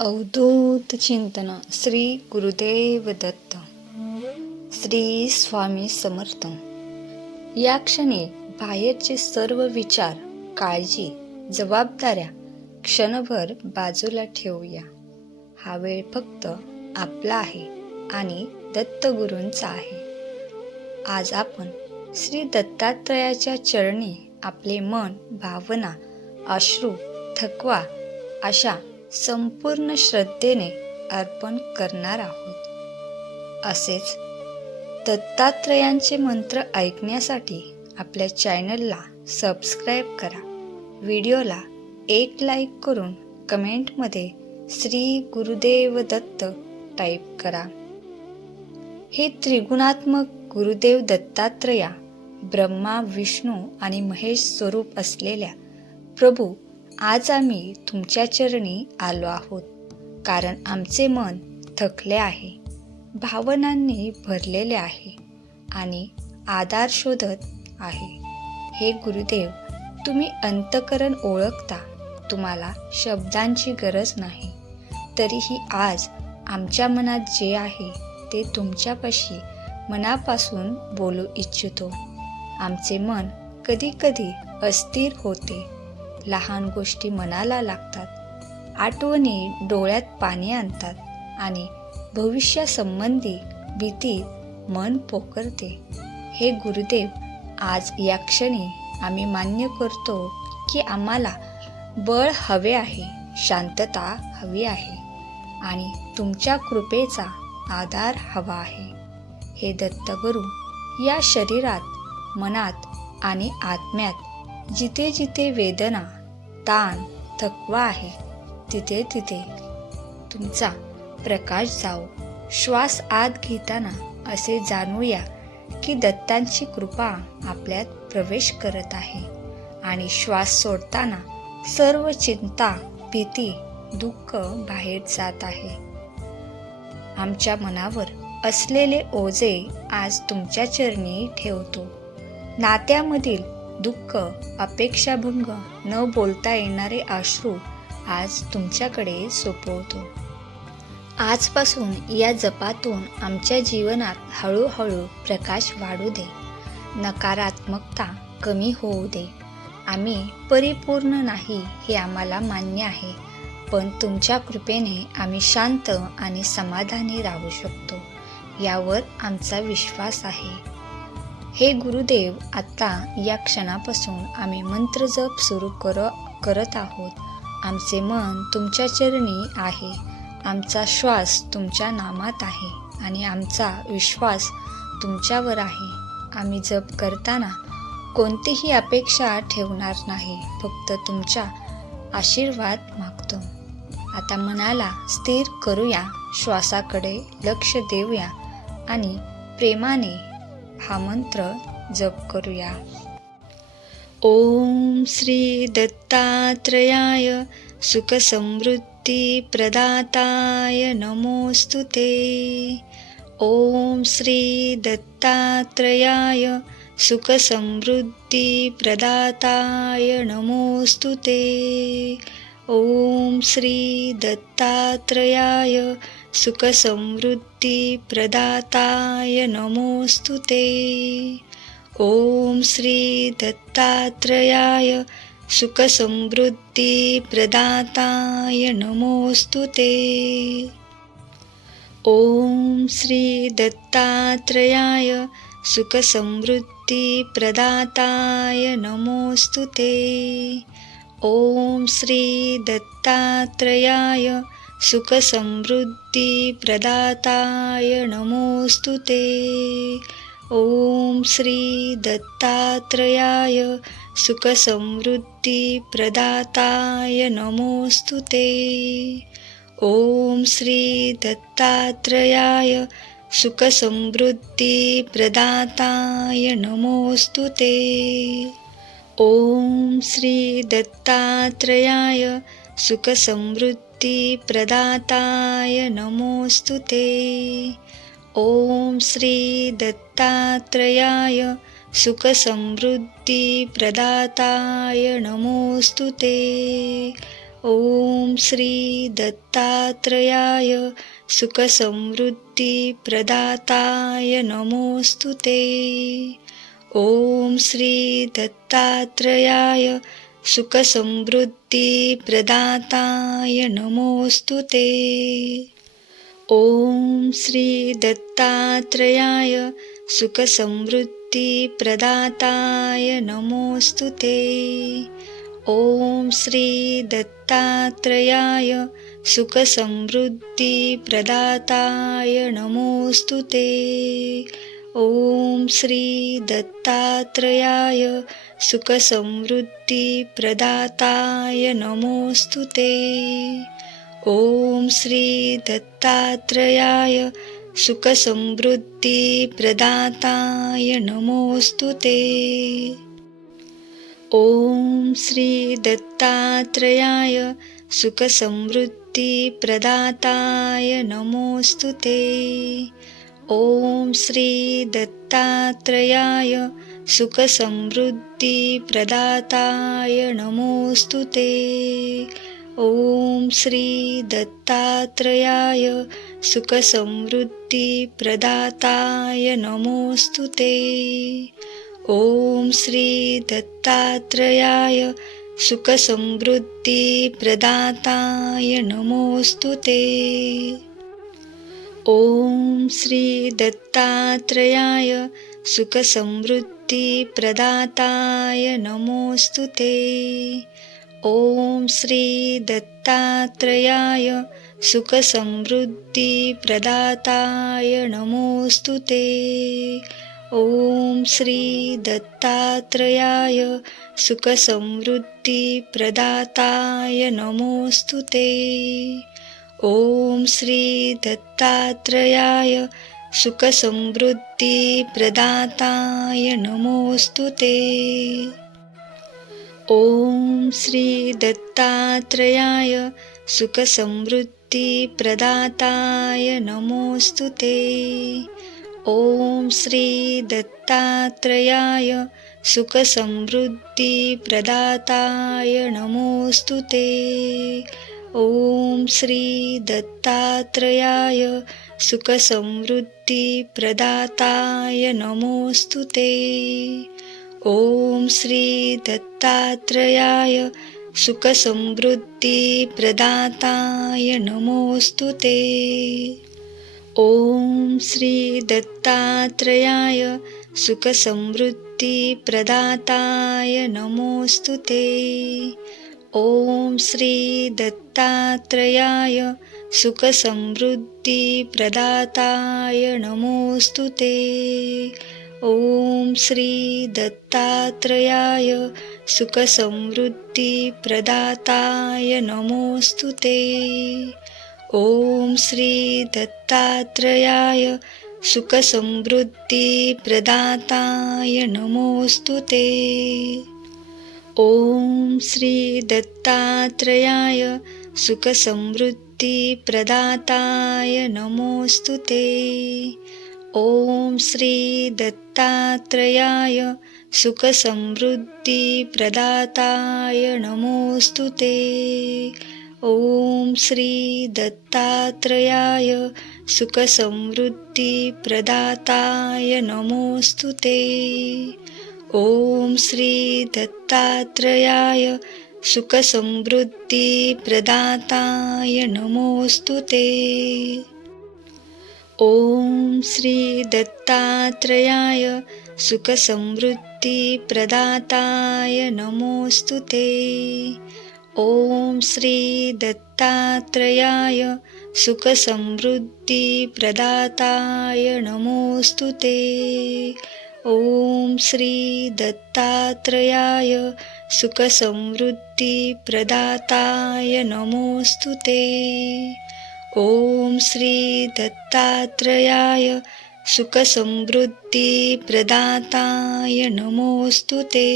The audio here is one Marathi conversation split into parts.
अवधूत चिंतन श्री गुरुदेव दत्त. श्री स्वामी समर्थ. या क्षणी बाहेरचे सर्व विचार, काळजी, जबाबदाऱ्या क्षणभर बाजूला ठेवूया. हा वेळ फक्त आपला आहे आणि दत्तगुरूंचा आहे. आज आपण श्री दत्तात्रयाच्या चरणी आपले मन, भावना, अश्रू, थकवा अशा संपूर्ण श्रद्धेने अर्पण करणार आहोत. असेच दत्तात्रयांचे मंत्र ऐकण्यासाठी आपल्या चॅनलला सबस्क्राईब करा. व्हिडिओला एक लाईक करून कमेंटमध्ये श्री गुरुदेव दत्त टाईप करा. हे त्रिगुणात्मक गुरुदेव दत्तात्रया, ब्रह्मा, विष्णू आणि महेश स्वरूप असलेल्या प्रभू, आज आम्ही तुमच्या चरणी आलो आहोत, कारण आमचे मन थकले आहे, भावनांनी भरलेले आहे आणि आधार शोधत आहे. हे गुरुदेव, तुम्ही अंतःकरण ओळखता, तुम्हाला शब्दांची गरज नाही. तरीही आज आमच्या मनात जे आहे ते तुमच्यापाशी मनापासून बोलू इच्छितो. आमचे मन कधी कधी अस्थिर होते, लहान गोष्टी मनाला लागतात, आठवणी डोळ्यात पाणी आणतात आणि भविष्यासंबंधी भीती मन पोखरते. हे गुरुदेव, आज या क्षणी आम्ही मान्य करतो की आम्हाला बळ हवे आहे, शांतता हवी आहे आणि तुमच्या कृपेचा आधार हवा आहे. हे दत्तगुरू, या शरीरात, मनात आणि आत्म्यात जिथे जिथे वेदना, ताण, थकवा आहे, तिथे तिथे तुमचा प्रकाश जाओ. श्वास आत घेताना असे जाणूया की दत्तांची कृपा आपल्यात प्रवेश करत आहे आणि श्वास सोडताना सर्व चिंता, भीती, दुःख बाहेर जात आहे. आमच्या मनावर असलेले ओझे आज तुमच्या चरणी ठेवतो. नात्यामधील दुःख, अपेक्षाभंग, न बोलता येणारे अश्रू आज तुमच्याकडे सोपवतो. आजपासून या जपातून आमच्या जीवनात हळूहळू प्रकाश वाढू दे, नकारात्मकता कमी होऊ दे. आम्ही परिपूर्ण नाही हे आम्हाला मान्य आहे, पण तुमच्या कृपेने आम्ही शांत आणि समाधानी राहू शकतो, यावर आमचा विश्वास आहे. हे गुरुदेव, आता या क्षणापासून आम्ही मंत्रजप सुरू करत आहोत. आमचे मन तुमच्या चरणी आहे, आमचा श्वास तुमच्या नामात आहे आणि आमचा विश्वास तुमच्यावर आहे. आम्ही जप करताना कोणतीही अपेक्षा ठेवणार नाही, फक्त तुमचा आशीर्वाद मागतो. आता मनाला स्थिर करूया, श्वासाकडे लक्ष देऊया आणि प्रेमाने हा मंत्र जप करूया. ओम श्री दत्तात्रयाय सुख समृद्धी प्रदाताय नमोस्तुते. ओम श्री दत्तात्रयाय सुख समृद्धी प्रदाताय नमोस्तुते. ओम श्री दत्तात्रयाय सुख समृद्धी प्रदाताय नमोस्तुते. ओम श्री दत्तात्रयाय सुख समृद्धी प्रदाताय नमोस्तुते. ओम श्री दत्तात्रयाय सुख समृद्धी प्रदाताय नमोस्तुते. ओम श्री दत्तात्रयाय सुख समृद्धी प्रदाताय नमोस्तुते. ओम श्री दत्तात्रयाय सुख समृद्धी प्रदाताय नमोस्तुते. ओम श्री दत्तात्रयाय सुख समृद्धी प्रदाताय नमोस्तुते. ओम श्री दत्तात्रयाय सुख समृद्धी प्रदाताय नमोस्तुते. ओम श्री दत्तात्रयाय सुख समृद्धी प्रदाताय नमोस्तुते. ॐ श्री दत्तात्रेयाय सुखसमृद्धिप्रदाताय नमोऽस्तु ते। ॐ श्री दत्तात्रेयाय सुखसमृद्धिप्रदाताय नमोऽस्तु ते। ॐ श्री दत्तात्रेयाय सुखसमृद्धिप्रदाताय नमोऽस्तु ते। ॐ श्री दत्तात्रेयाय सुखसमृद्धिप्रदाताय नमोऽस्तु ते। ॐ श्री दत्तात्रेयाय सुखसमृद्धिप्रदाताय नमोऽस्तु ते। ॐ श्री दत्तात्रेयाय सुखसमृद्धिप्रदाताय नमोऽस्तु ते। ॐ श्री दत्तात्रेयाय सुखसमृद्धिप्रदाताय नमोऽस्तु ते। ॐ श्री दत्तात्रेयाय सुखसमृद्धिप्रदाताय नमोऽस्तु ते। ॐ श्री दत्तात्रेयाय सुखसमृद्धिप्रदाताय नमोऽस्तु ते। ॐ श्री दत्तात्रेयाय सुखसमृद्धिप्रदाताय नमोऽस्तु ते। ॐ श्री दत्तात्रेयाय सुखसमृद्धिप्रदाताय नमोऽस्तु ते। ॐ श्री दत्तात्रेयाय सुखसमृद्धिप्रदाताय नमोऽस्तु ते। ॐ श्री दत्तात्रेयाय सुखसमृद्धिप्रदाताय नमोऽस्तु ते। ॐ श्री दत्तात्रेयाय सुखसमृद्धिप्रदाताय नमोऽस्तु ते। ॐ श्री दत्तात्रेयाय सुखसमृद्धिप्रदाताय नमोऽस्तु ते। ॐ श्री दत्तात्रेयाय सुखसमृद्धिप्रदाताय नमोऽस्तु ते। ॐ श्री दत्तात्रेयाय सुखसमृद्धिप्रदाताय नमोऽस्तु ते। ॐ श्री दत्तात्रेयाय सुखसमृद्धिप्रदाताय नमोऽस्तु ते। ॐ श्री दत्तात्रेयाय सुखसमृद्धिप्रदाताय नमोऽस्तु ते। ॐ श्री दत्तात्रेयाय सुखसमृद्धिप्रदाताय नमोऽस्तु ते। ॐ श्री दत्तात्रेयाय सुखसमृद्धिप्रदाताय नमोऽस्तु ते। ॐ श्री दत्तात्रेयाय सुखसमृद्धिप्रदाताय नमोऽस्तु ते। ॐ श्री दत्तात्रेयाय सुखसमृद्धिप्रदाताय नमोऽस्तु ते। ॐ श्री दत्तात्रेयाय सुखसमृद्धिप्रदाताय नमोऽस्तु ते। ॐ श्री दत्तात्रेयाय सुखसमृद्धिप्रदाताय नमोऽस्तु ते। ॐ श्री दत्तात्रेयाय सुखसमृद्धिप्रदाताय नमोऽस्तु ते। ॐ श्री दत्तात्रेयाय सुखसमृद्धिप्रदाताय नमोऽस्तु ते। ॐ श्री दत्तात्रेयाय सुखसमृद्धिप्रदाताय नमोऽस्तु ते। ॐ श्री दत्तात्रेयाय सुखसमृद्धिप्रदाताय नमोऽस्तु ते। ॐ श्री दत्तात्रेयाय सुखसमृद्धिप्रदाताय नमोऽस्तु ते।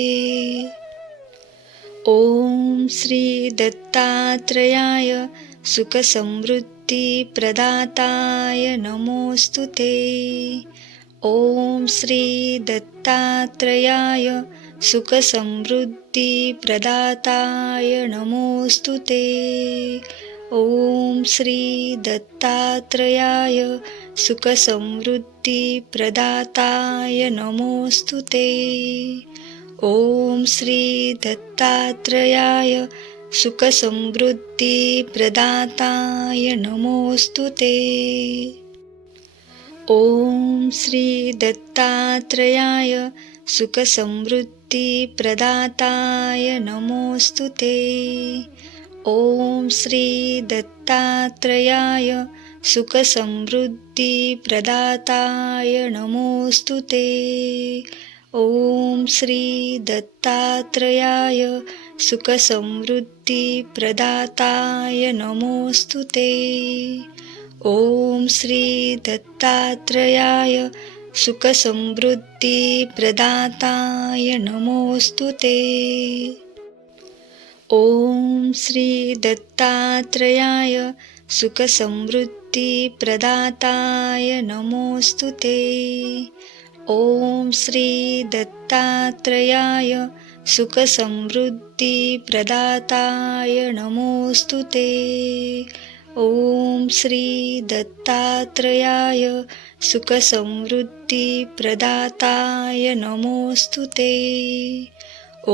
ॐ श्री दत्तात्रेयाय सुखसमृद्धिप्रदाताय नमोऽस्तु ते। ॐ श्री दत्तात्रेयाय सुखसमृद्धिप्रदाताय नमोऽस्तु ते। ॐ श्री दत्तात्रेयाय सुखसमृद्धिप्रदाताय नमोऽस्तु ते। ॐ श्री दत्तात्रेयाय सुखसमृद्धिप्रदाताय नमोऽस्तु ते। ॐ श्री दत्तात्रेयाय सुखसमृद्धिप्रदाताय नमोऽस्तु ते। ॐ श्री दत्तात्रेयाय सुखसमृद्धिप्रदाताय नमोऽस्तु ते। ॐ श्री दत्तात्रेयाय सुखसमृद्धिप्रदाताय नमोऽस्तु ते। ॐ श्री दत्तात्रेयाय सुखसमृद्धिप्रदाताय नमोऽस्तु ते। ॐ श्री दत्तात्रेयाय सुखसमृद्धिप्रदाताय नमोऽस्तु ते। ॐ श्री दत्तात्रेयाय सुखसमृद्धिप्रदाताय नमोऽस्तु ते। ॐ श्री दत्तात्रेयाय सुखसमृद्धिप्रदाताय नमोऽस्तु ते। ॐ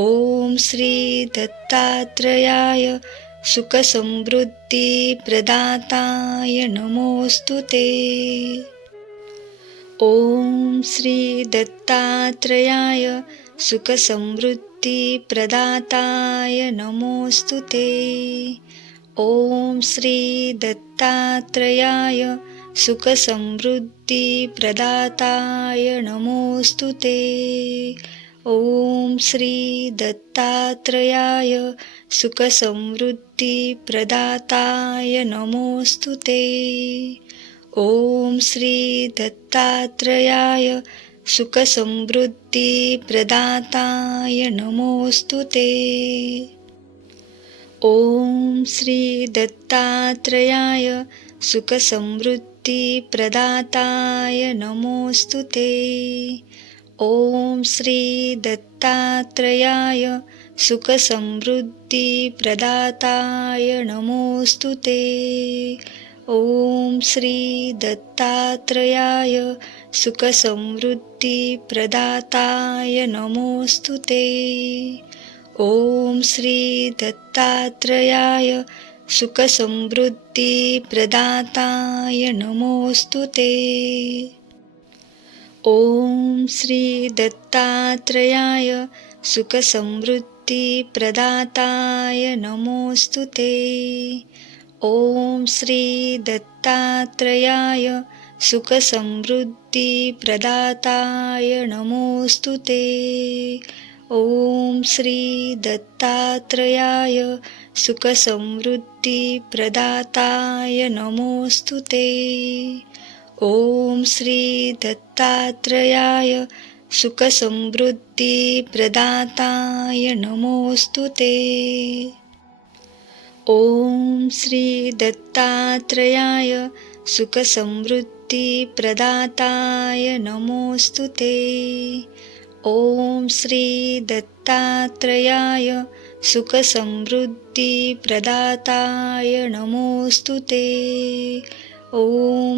श्री दत्तात्रेयाय सुखसमृद्धिप्रदाताय नमोऽस्तु ते। ॐ श्री दत्तात्रेयाय सुखसमृद्धिप्रदाताय नमोऽस्तु ते। ॐ श्री दत्तात्रेयाय सुखसमृद्धिप्रदाताय नमोऽस्तु ते। ॐ श्री दत्तात्रेयाय सुखसमृद्धिप्रदाताय नमोऽस्तु ते। ॐ श्री दत्तात्रेयाय सुखसमृद्धिप्रदाताय नमोऽस्तु ते। ॐ श्री दत्तात्रेयाय सुखसमृद्धिप्रदाताय नमोऽस्तु ते। ॐ श्री दत्तात्रेयाय सुखसमृद्धिप्रदाताय नमोऽस्तु ते। ॐ श्री दत्तात्रेयाय सुखसमृद्धिप्रदाताय नमोऽस्तु ते। ॐ श्री दत्तात्रेयाय सुखसमृद्धिप्रदाताय नमोऽस्तु ते। ॐ श्री दत्तात्रेयाय सुखसमृद्धिप्रदाताय नमोऽस्तु ते। ॐ श्री दत्तात्रेयाय सुखसमृद्धिप्रदाताय नमोऽस्तु ते। ॐ श्री दत्तात्रेयाय सुखसमृद्धिप्रदाताय नमोऽस्तु ते। ॐ श्री दत्तात्रेयाय सुखसमृद्धिप्रदाताय नमोऽस्तु ते। ॐ श्री दत्तात्रेयाय सुखसमृद्धिप्रदाताय नमोऽस्तु ते। ॐ श्री दत्तात्रेयाय सुखसमृद्धिप्रदाताय नमोऽस्तु ते। ॐ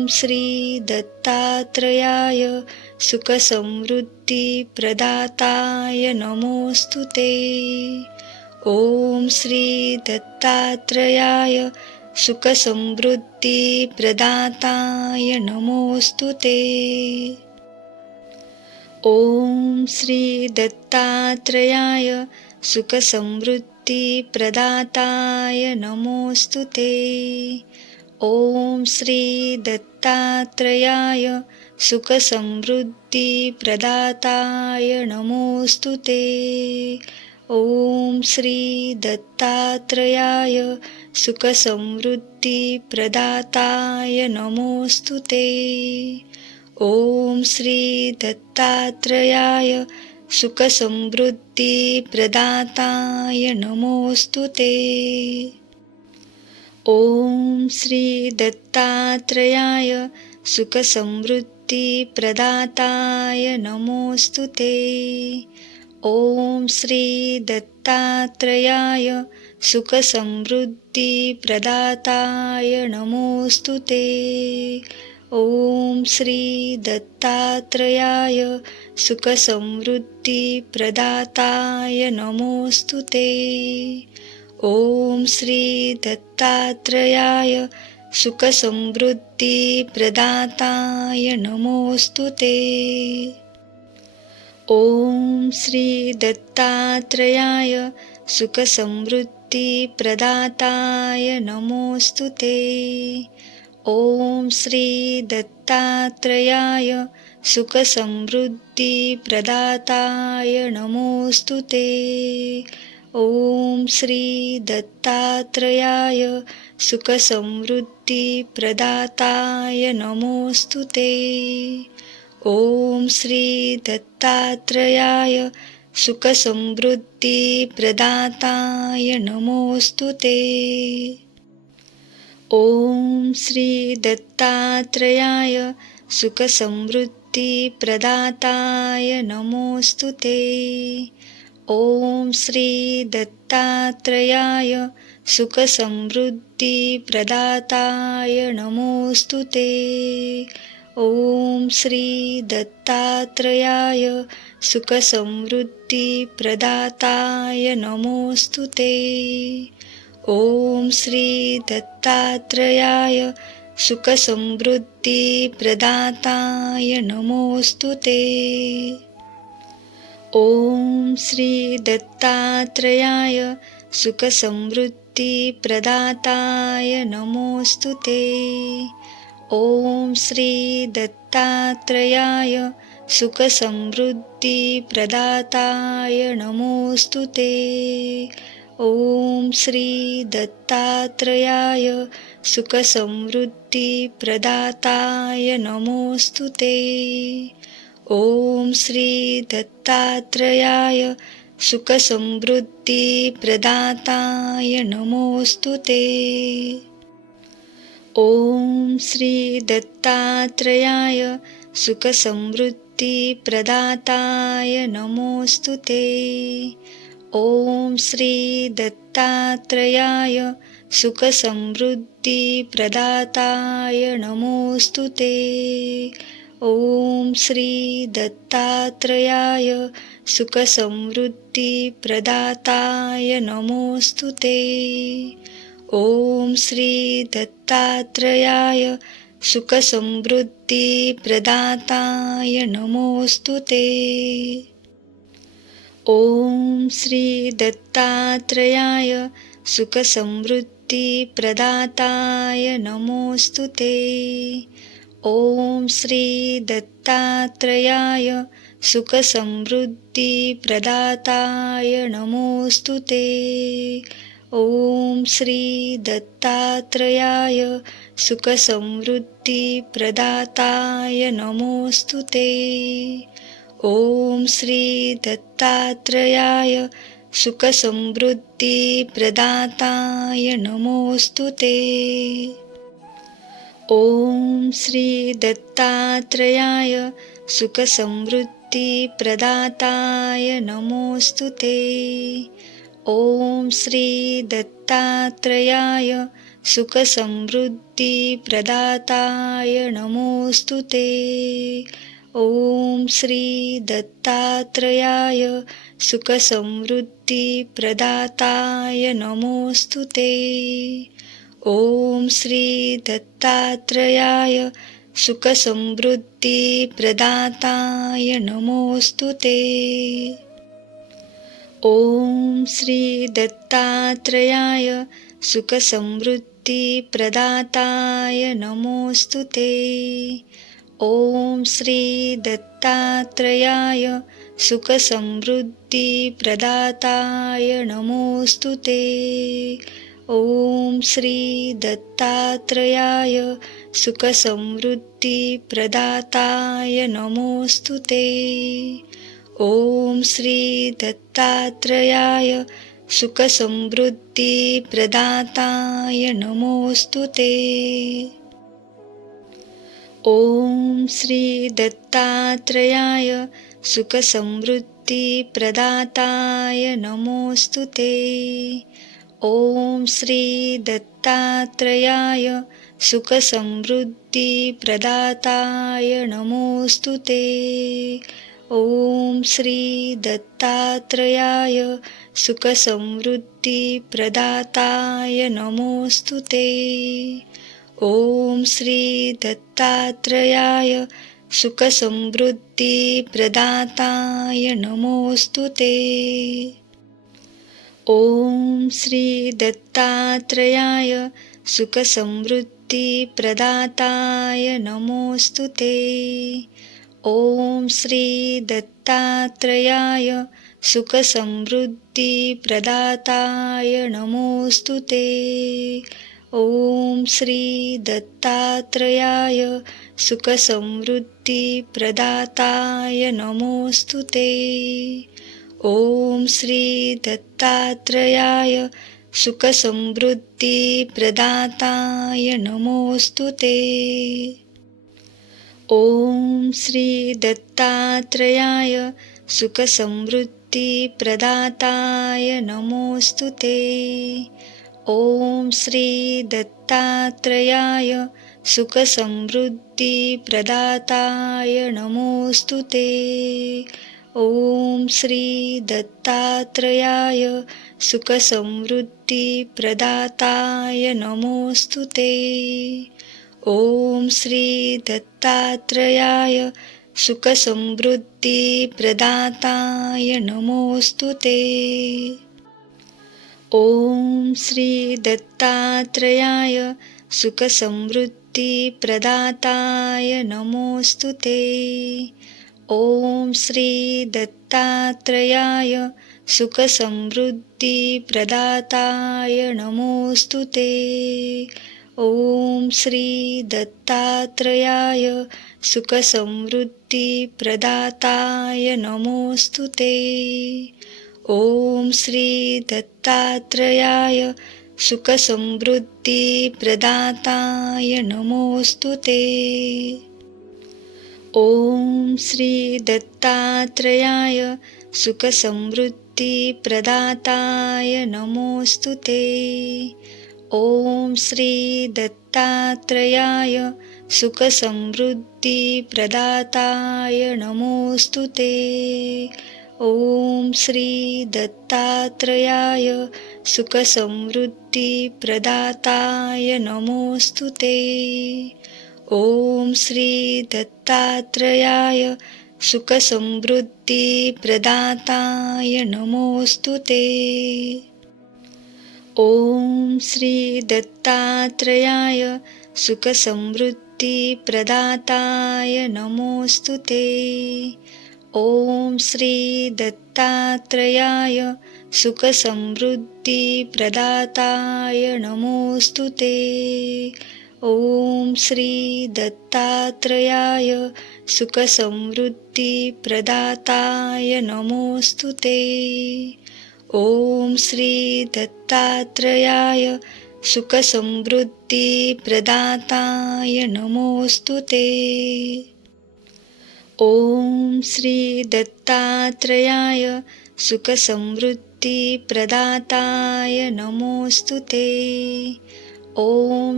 श्री दत्तात्रेयाय सुखसमृद्धिप्रदाताय नमोऽस्तु ते। ॐ श्री दत्तात्रेयाय सुखसमृद्धिप्रदाताय नमोऽस्तु ते। ॐ श्री दत्तात्रेयाय सुखसमृद्धिप्रदाताय नमोऽस्तु ते। ॐ श्री दत्तात्रेयाय सुखसमृद्धिप्रदाताय नमोऽस्तु ते। ॐ श्री दत्तात्रेयाय सुखसमृद्धिप्रदाताय नमोऽस्तु ते। ॐ श्री दत्तात्रेयाय सुखसमृद्धिप्रदाताय नमोऽस्तु ते। ॐ श्री दत्तात्रेयाय सुखसमृद्धिप्रदाताय नमोऽस्तु ते। ॐ श्री दत्तात्रेयाय सुखसमृद्धिप्रदाताय नमोऽस्तु ते। ॐ श्री दत्तात्रेयाय सुखसमृद्धिप्रदाताय नमोऽस्तु ते। ॐ श्री दत्तात्रेयाय सुखसमृद्धिप्रदाताय नमोऽस्तु ते। ॐ श्री दत्तात्रेयाय सुखसमृद्धिप्रदाताय नमोऽस्तु ते। ॐ श्री दत्तात्रेयाय सुखसमृद्धिप्रदाताय नमोऽस्तु ते। ॐ श्री दत्तात्रेयाय सुखसमृद्धिप्रदाताय नमोऽस्तु ते। ॐ श्री दत्तात्रेयाय सुखसमृद्धिप्रदाताय नमोऽस्तु ते। ॐ श्री दत्तात्रेयाय सुखसमृद्धिप्रदाताय नमोऽस्तु ते। ॐ श्री दत्तात्रेयाय सुखसमृद्धिप्रदाताय नमोऽस्तु ते। ॐ श्री दत्तात्रेयाय सुखसमृद्धिप्रदाताय नमोऽस्तु ते। ॐ श्री दत्तात्रेयाय सुखसमृद्धिप्रदाताय नमोऽस्तु ते। ॐ श्री दत्तात्रेयाय सुखसमृद्धिप्रदाताय नमोऽस्तु ते। ॐ श्री दत्तात्रेयाय सुखसमृद्धिप्रदाताय नमोऽस्तु ते। ॐ श्री दत्तात्रेयाय सुखसमृद्धिप्रदाताय नमोऽस्तु ते। ॐ श्री दत्तात्रेयाय सुखसमृद्धिप्रदाताय नमोऽस्तु ते। ॐ श्री दत्तात्रेयाय सुखसमृद्धिप्रदाताय नमोऽस्तु ते। ॐ श्री दत्तात्रेयाय सुखसमृद्धिप्रदाताय नमोऽस्तु ते। ॐ श्री दत्तात्रेयाय सुखसमृद्धिप्रदाताय नमोऽस्तु ते। ॐ श्री दत्तात्रेयाय सुखसमृद्धिप्रदाताय नमोऽस्तु ते। ॐ श्री दत्तात्रेयाय सुखसमृद्धिप्रदाताय नमोऽस्तु ते। ॐ श्री दत्तात्रेयाय सुखसमृद्धिप्रदाताय नमोऽस्तु ते। ॐ श्री दत्तात्रेयाय सुखसमृद्धिप्रदाताय नमोऽस्तु ते। ॐ श्री दत्तात्रेयाय सुखसमृद्धिप्रदाताय नमोऽस्तु ते। ॐ श्री दत्तात्रेयाय सुखसमृद्धिप्रदाताय नमोऽस्तु ते। ॐ श्री दत्तात्रेयाय सुखसमृद्धिप्रदाताय नमोऽस्तु ते। ॐ श्री दत्तात्रेयाय सुखसमृद्धिप्रदाताय नमोऽस्तु ते। ॐ श्री दत्तात्रेयाय सुखसमृद्धिप्रदाताय नमोऽस्तु ते। ॐ श्री दत्तात्रेयाय सुखसमृद्धिप्रदाताय नमोऽस्तु ते। ॐ श्री दत्तात्रेयाय सुखसमृद्धिप्रदाताय नमोऽस्तु ते। ॐ श्री दत्तात्रेयाय सुखसमृद्धिप्रदाताय नमोऽस्तु ते। ॐ श्री दत्तात्रेयाय सुखसमृद्धिप्रदाताय नमोऽस्तु ते। ॐ श्री दत्तात्रेयाय सुखसमृद्धिप्रदाताय सुखसमृद्धिप्रदाताय नमोऽस्तु ते। ॐ श्री दत्तात्रेयाय सुखसमृद्धिप्रदाताय नमोऽस्तु ते। ॐ श्री दत्तात्रेयाय सुखसमृद्धिप्रदाताय नमोऽस्तु ते। ॐ श्री दत्तात्रेयाय सुखसमृद्धिप्रदाताय नमोऽस्तु ते। ॐ श्री दत्तात्रेयाय सुखसमृद्धिप्रदाताय नमोऽस्तु ते। ॐ श्री दत्तात्रेयाय सुखसमृद्धिप्रदाताय नमोऽस्तु ते। ॐ श्री दत्तात्रेयाय सुखसमृद्धिप्रदाताय नमोऽस्तु ते। ॐ श्री दत्तात्रेयाय सुखसमृद्धिप्रदाताय नमोऽस्तु ते। ॐ श्री दत्तात्रेयाय सुखसमृद्धिप्रदाताय नमोऽस्तु ते। ॐ श्री दत्तात्रेयाय सुखसमृद्धिप्रदाताय नमोऽस्तु ते। ॐ श्री दत्तात्रेयाय सुखसमृद्धिप्रदाताय नमोऽस्तु ते। ॐ श्री दत्तात्रेयाय सुखसमृद्धिप्रदाताय नमोऽस्तु ते। ॐ श्री दत्तात्रेयाय सुखसमृद्धिप्रदाताय नमोऽस्तु ते। ॐ श्री दत्तात्रेयाय सुखसमृद्धिप्रदाताय नमोऽस्तु ते। ॐ श्री दत्तात्रेयाय सुखसमृद्धिप्रदाताय नमोऽस्तु ते। ॐ श्री दत्तात्रेयाय सुखसमृद्धिप्रदाताय नमोऽस्तु ते। ॐ श्री दत्तात्रेयाय सुखसमृद्धिप्रदाताय नमोऽस्तु ते। ॐ श्री दत्तात्रेयाय सुखसमृद्धिप्रदाताय नमोऽस्तु ते। ॐ श्री दत्तात्रेयाय सुखसमृद्धिप्रदाताय नमोऽस्तु ते। ॐ श्री दत्तात्रेयाय सुखसमृद्धिप्रदाताय नमोऽस्तु ते। ॐ श्री दत्तात्रेयाय सुखसमृद्धिप्रदाताय नमोऽस्तु ते। ॐ श्री दत्तात्रेयाय सुखसमृद्धिप्रदाताय नमोऽस्तु ते। ॐ श्री दत्तात्रेयाय सुखसमृद्धिप्रदाताय नमोऽस्तु ते। ॐ श्री दत्तात्रेयाय सुखसमृद्धिप्रदाताय नमोऽस्तु ते। ॐ श्री दत्तात्रेयाय सुखसमृद्धिप्रदाताय नमोऽस्तु ते। ॐ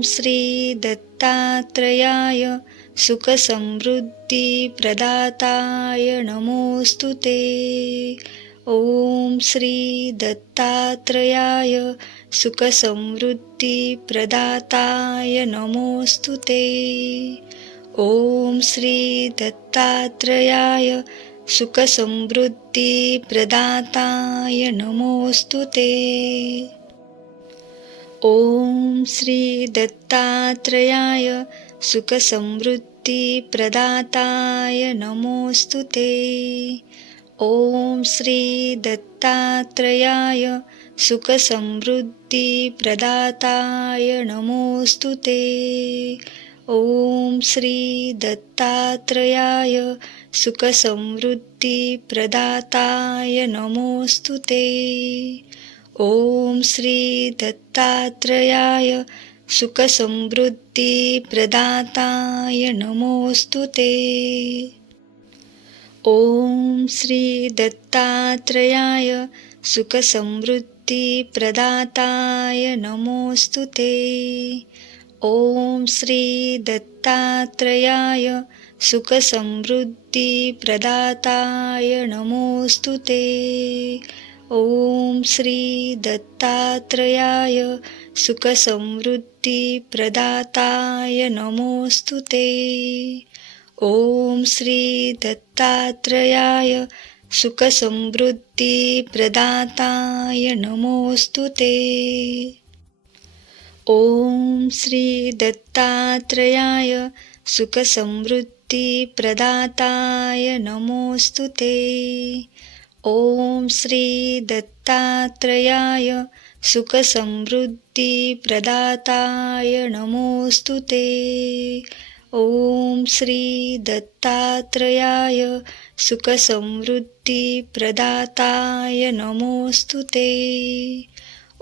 श्री दत्तात्रेयाय सुखसमृद्धिप्रदाताय नमोऽस्तु ते। ॐ श्री दत्तात्रेयाय सुखसमृद्धिप्रदाताय नमोऽस्तु ते। ॐ श्री दत्तात्रेयाय सुखसमृद्धिप्रदाताय नमोऽस्तु ते। ॐ श्री दत्तात्रेयाय सुखसमृद्धिप्रदाताय नमोऽस्तु ते। ॐ श्री दत्तात्रेयाय सुखसमृद्धिप्रदाताय नमोऽस्तु ते। ॐ श्री दत्तात्रेयाय सुखसमृद्धिप्रदाताय नमोऽस्तु ते। ॐ श्री दत्तात्रेयाय सुखसमृद्धिप्रदाताय नमोऽस्तु ते। ॐ श्री दत्तात्रेयाय सुखसमृद्धिप्रदाताय नमोऽस्तु ते। ॐ श्री दत्तात्रेयाय सुखसमृद्धिप्रदाताय नमोऽस्तु ते। ॐ श्री दत्तात्रेयाय सुखसमृद्धिप्रदाताय नमोऽस्तु ते। ॐ श्री दत्तात्रेयाय सुखसमृद्धिप्रदाताय नमोऽस्तु ते। ॐ श्री दत्तात्रेयाय सुखसमृद्धिप्रदाताय नमोऽस्तु ते। ॐ श्री दत्तात्रेयाय सुखसमृद्धिप्रदाताय नमोऽस्तु ते। ॐ श्री दत्तात्रेयाय सुखसमृद्धिप्रदाताय नमोऽस्तु ते।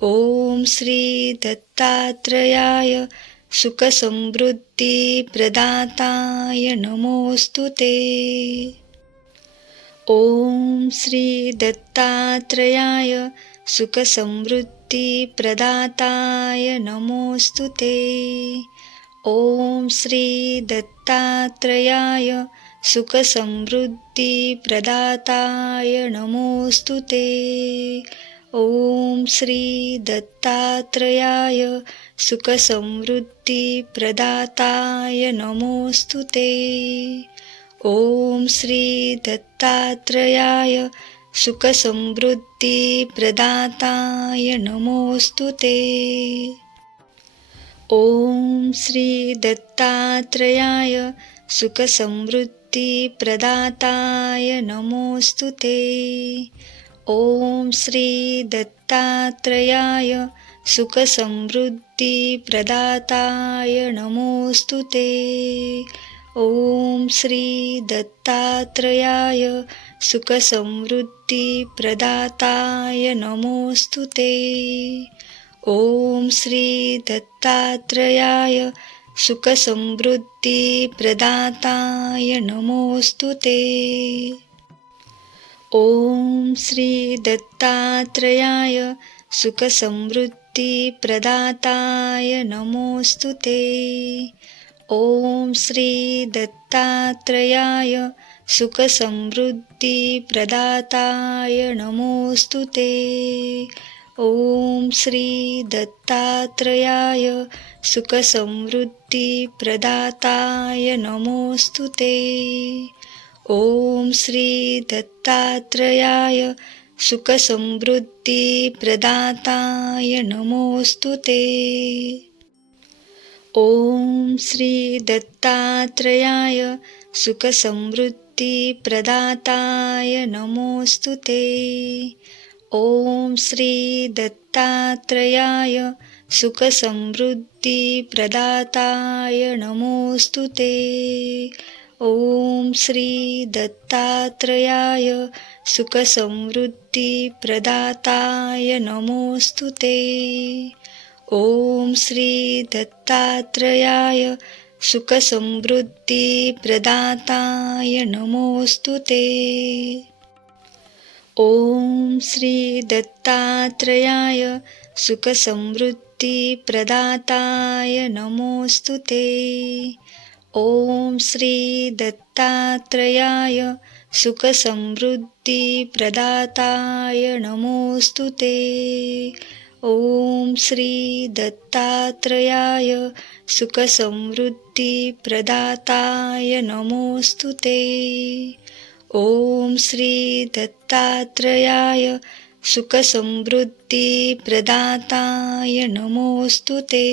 ॐ श्री दत्तात्रेयाय सुखसमृद्धिप्रदाताय नमोऽस्तु ते। ॐ श्री दत्तात्रेयाय सुखसमृद्धिप्रदाताय नमोऽस्तु ते। ॐ श्री दत्तात्रेयाय सुखसमृद्धिप्रदाताय नमोऽस्तु ते। ॐ श्री दत्तात्रेयाय सुखसमृद्धिप्रदाताय नमोऽस्तु ते। ॐ श्री दत्तात्रेयाय सुखसमृद्धिप्रदाताय नमोऽस्तु ते। ॐ श्री दत्तात्रेयाय सुखसमृद्धिप्रदाताय नमोऽस्तु ते। ॐ श्री दत्तात्रेयाय सुखसमृद्धिप्रदाताय नमोऽस्तु ते। ॐ श्री दत्तात्रेयाय सुखसमृद्धिप्रदाताय नमोऽस्तु ते। ॐ श्री दत्तात्रेयाय सुखसमृद्धिप्रदाताय नमोऽस्तु ते। ॐ श्री दत्तात्रेयाय सुखसमृद्धिप्रदाताय नमोऽस्तु ते। ॐ श्री दत्तात्रेयाय सुखसमृद्धिप्रदाताय नमोऽस्तु ते। ॐ श्री दत्तात्रेयाय सुखसमृद्धिप्रदाताय नमोऽस्तु ते। ॐ श्री दत्तात्रेयाय सुखसमृद्धिप्रदाताय नमोऽस्तु ते। ॐ श्री दत्तात्रेयाय सुखसमृद्धिप्रदाताय नमोऽस्तु ते। ॐ श्री दत्तात्रेयाय सुखसमृद्धिप्रदाताय नमोऽस्तु ते। ॐ श्री दत्तात्रेयाय सुखसमृद्धिप्रदाताय नमोऽस्तु ते। ॐ श्री दत्तात्रेयाय सुखसमृद्धिप्रदाताय नमोऽस्तु ते। ॐ श्री दत्तात्रेयाय सुखसमृद्धिप्रदाताय नमोऽस्तु ते। ॐ श्री दत्तात्रेयाय सुखसमृद्धिप्रदाताय नमोऽस्तु ते। ॐ श्री दत्तात्रेयाय सुखसमृद्धिप्रदाताय नमोऽस्तु ते। ॐ श्री दत्तात्रेयाय सुखसमृद्धिप्रदाताय नमोऽस्तु ते।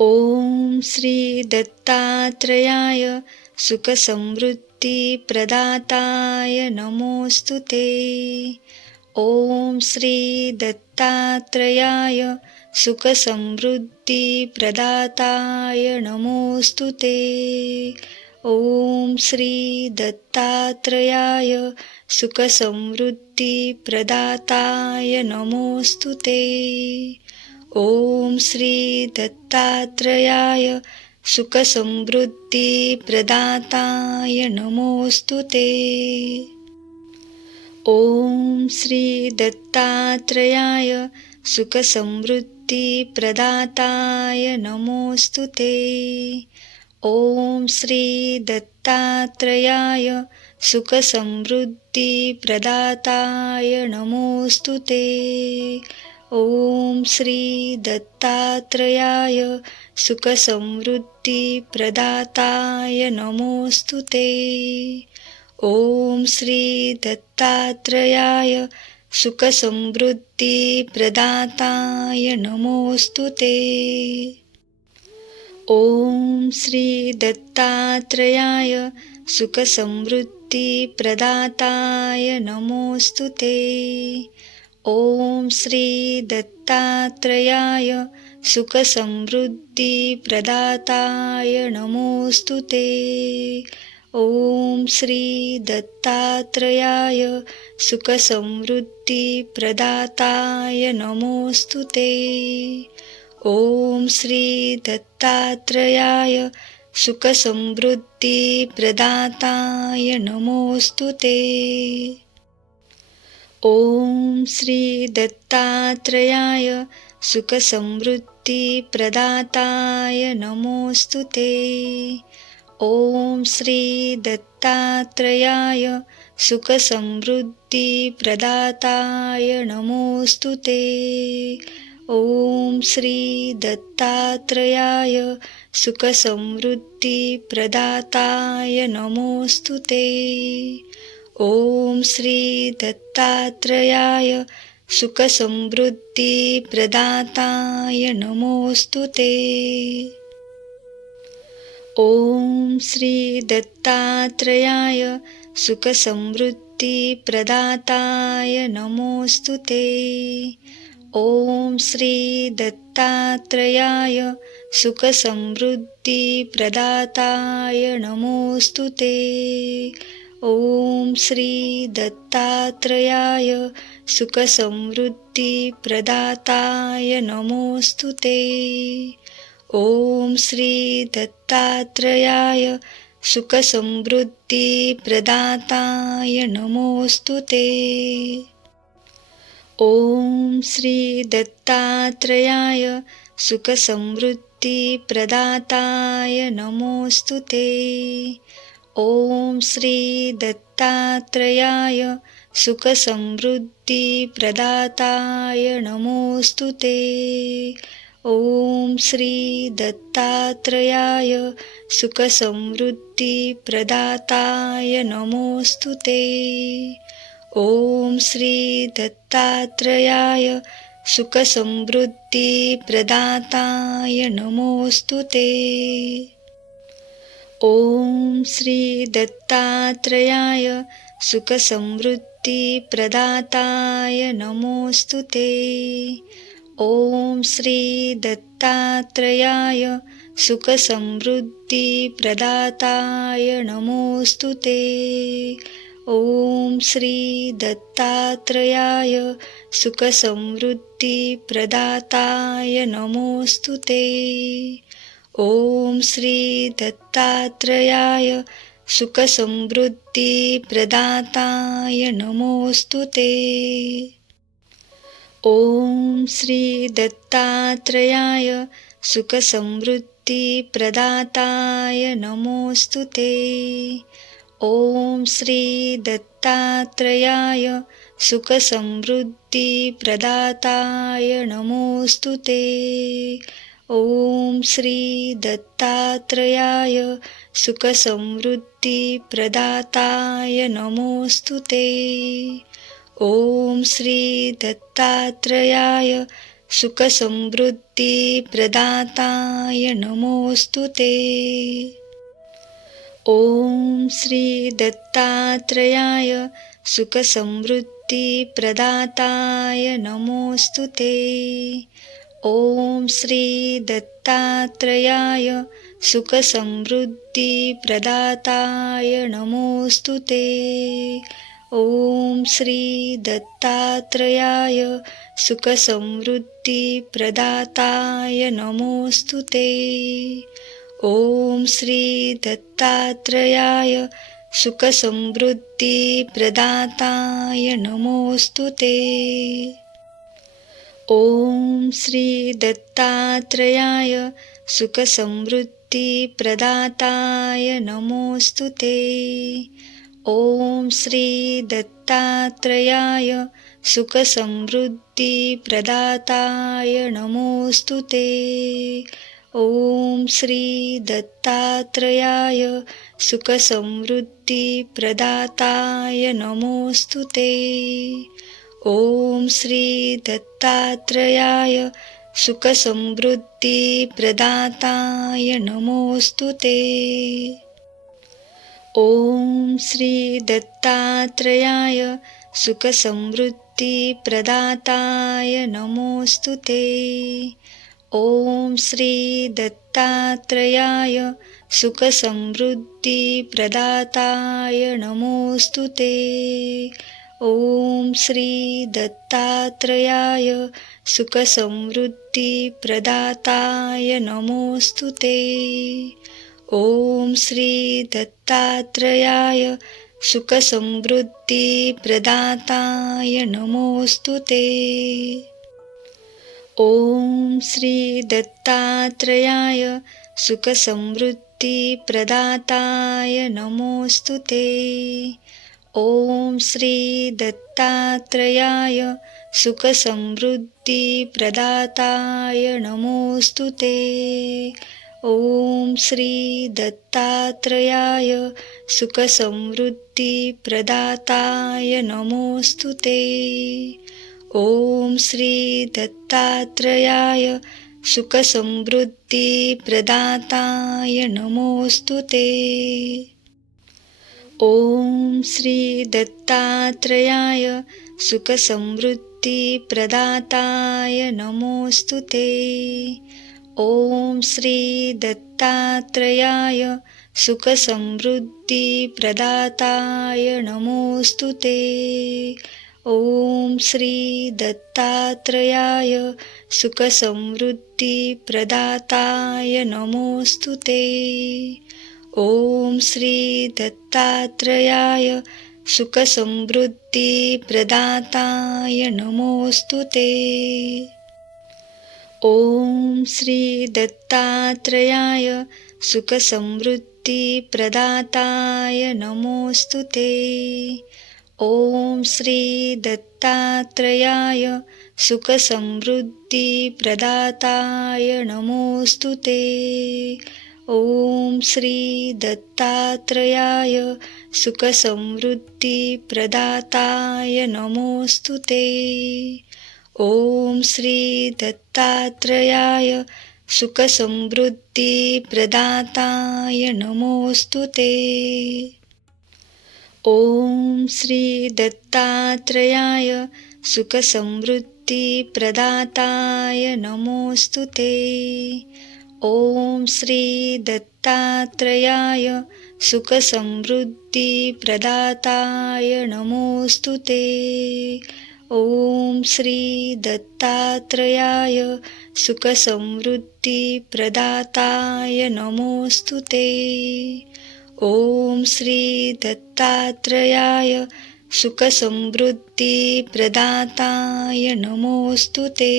ॐ श्री दत्तात्रेयाय सुखसमृद्धिप्रदाताय नमोऽस्तु ते। ॐ श्री दत्तात्रेयाय सुखसमृद्धिप्रदाताय नमोऽस्तु ते। ॐ श्री दत्तात्रेयाय सुखसमृद्धिप्रदाताय नमोऽस्तु ते। ॐ श्री दत्तात्रेयाय सुखसमृद्धिप्रदाताय नमोऽस्तु ते. ॐ श्री दत्तात्रेयाय सुखसमृद्धिप्रदाताय नमोऽस्तु ते. ॐ श्री दत्तात्रेयाय सुखसमृद्धिप्रदाताय नमोऽस्तु ते. ॐ श्री दत्तात्रेयाय सुखसमृद्धिप्रदाताय नमोऽस्तु ते. ॐ श्री दत्तात्रेयाय सुखसमृद्धिप्रदाताय नमोऽस्तु ते. ॐ श्री दत्तात्रेयाय सुखसमृद्धिप्रदाताय नमोऽस्तु ते. ॐ श्री दत्तात्रेयाय सुखसमृद्धिप्रदाताय नमोऽस्तु ते. ॐ श्री दत्तात्रेयाय सुखसमृद्धिप्रदाताय नमोऽस्तु ते. ॐ श्री दत्तात्रेयाय सुखसमृद्धिप्रदाताय नमोऽस्तु ते. ॐ श्री दत्तात्रेयाय सुखसमृद्धिप्रदाताय नमोऽस्तु ते. ॐ श्री दत्तात्रेयाय सुखसमृद्धिप्रदाताय नमोऽस्तु ते. ॐ श्री दत्तात्रेयाय सुखसमृद्धिप्रदाताय नमोऽस्तु ते. ॐ श्री दत्तात्रेयाय सुखसमृद्धिप्रदाताय नमोऽस्तु ते. ॐ श्री दत्तात्रेयाय सुखसमृद्धिप्रदाताय नमोऽस्तु ते. ॐ श्री दत्तात्रेयाय सुखसमृद्धिप्रदाताय नमोऽस्तु ते. ॐ श्री दत्तात्रेयाय सुखसमृद्धिप्रदाताय नमोऽस्तु ते. ॐ श्री दत्तात्रेयाय सुखसमृद्धिप्रदाताय नमोऽस्तु ते. ॐ श्री दत्तात्रेयाय सुखसमृद्धिप्रदाताय नमोऽस्तु ते. ॐ श्री दत्तात्रेयाय सुखसमृद्धिप्रदाताय नमोऽस्तु ते. ॐ श्री दत्तात्रेयाय सुखसमृद्धिप्रदाताय नमोऽस्तु ते. ॐ श्री दत्तात्रेयाय सुखसमृद्धिप्रदाताय नमोऽस्तु ते. ॐ श्री दत्तात्रेयाय सुखसमृद्धिप्रदाताय नमोऽस्तु ते. ॐ श्री दत्तात्रेयाय सुखसमृद्धिप्रदाताय नमोऽस्तु ते. ॐ श्री दत्तात्रेयाय सुखसमृद्धिप्रदाताय नमोऽस्तु ते. ॐ श्री दत्तात्रेयाय सुखसमृद्धिप्रदाताय नमोऽस्तु ते. ॐ श्री दत्तात्रेयाय सुखसमृद्धिप्रदाताय नमोऽस्तु ते. ॐ श्री दत्तात्रेयाय सुखसमृद्धिप्रदाताय नमोऽस्तु ते. ॐ श्री दत्तात्रेयाय सुखसमृद्धिप्रदाताय नमोऽस्तु ते. ॐ श्री दत्तात्रेयाय सुखसमृद्धिप्रदाताय नमोऽस्तु ते. ॐ श्री दत्तात्रेयाय सुखसमृद्धिप्रदाताय नमोऽस्तु ते. ॐ श्री दत्तात्रेयाय सुखसमृद्धिप्रदाताय नमोऽस्तु ते. ॐ श्री दत्तात्रेयाय सुखसमृद्धिप्रदाताय नमोऽस्तु ते. ॐ श्री दत्तात्रेयाय सुखसमृद्धिप्रदाताय नमोऽस्तु ते। ॐ श्री दत्तात्रेयाय सुखसमृद्धिप्रदाताय नमोऽस्तु ते। ॐ श्री दत्तात्रेयाय सुखसमृद्धिप्रदाताय नमोऽस्तु ते। ॐ श्री दत्तात्रेयाय सुखसमृद्धिप्रदाताय नमोऽस्तु ते। ॐ श्री दत्तात्रेयाय सुखसमृद्धिप्रदाताय नमोऽस्तु ते। ॐ श्री दत्तात्रेयाय सुखसमृद्धिप्रदाताय नमोऽस्तु ते। ॐ श्री दत्तात्रेयाय सुखसमृद्धिप्रदाताय नमोऽस्तु ते। ॐ श्री दत्तात्रेयाय सुखसमृद्धिप्रदाताय नमोऽस्तु ते। ॐ श्री दत्तात्रेयाय सुखसमृद्धिप्रदाताय नमोऽस्तु ते। ॐ श्री दत्तात्रेयाय सुखसमृद्धिप्रदाताय नमोऽस्तु ते। ॐ श्री दत्तात्रेयाय सुखसमृद्धिप्रदाताय नमोऽस्तु ते। ॐ श्री दत्तात्रेयाय सुखसमृद्धिप्रदाताय नमोऽस्तु ते। ॐ श्री दत्तात्रेयाय सुखसमृद्धिप्रदाताय नमोऽस्तु ते। ॐ श्री दत्तात्रेयाय सुखसमृद्धिप्रदाताय नमोऽस्तु ते। ॐ श्री दत्तात्रेयाय सुखसमृद्धिप्रदाताय नमोऽस्तु ते। ॐ श्री दत्तात्रेयाय सुखसमृद्धिप्रदाताय नमोऽस्तु ते। ॐ श्री दत्तात्रेयाय सुखसमृद्धिप्रदाताय नमोऽस्तु ते। ॐ श्री दत्तात्रेयाय सुखसमृद्धिप्रदाताय नमोऽस्तु ते। ॐ श्री दत्तात्रेयाय सुखसमृद्धिप्रदाताय नमोऽस्तु ते। ॐ श्री दत्तात्रेयाय सुखसमृद्धिप्रदाताय नमोऽस्तु ते। ॐ श्री दत्तात्रेयाय सुखसमृद्धिप्रदाताय नमोऽस्तु ते। ॐ श्री दत्तात्रेयाय सुखसमृद्धिप्रदाताय नमोऽस्तु ते। ॐ श्री दत्तात्रेयाय सुखसमृद्धिप्रदाताय नमोऽस्तु ते। ॐ श्री दत्तात्रेयाय सुखसमृद्धिप्रदाताय नमोऽस्तु ते। ॐ श्री दत्तात्रेयाय सुखसमृद्धिप्रदाताय नमोऽस्तु ते।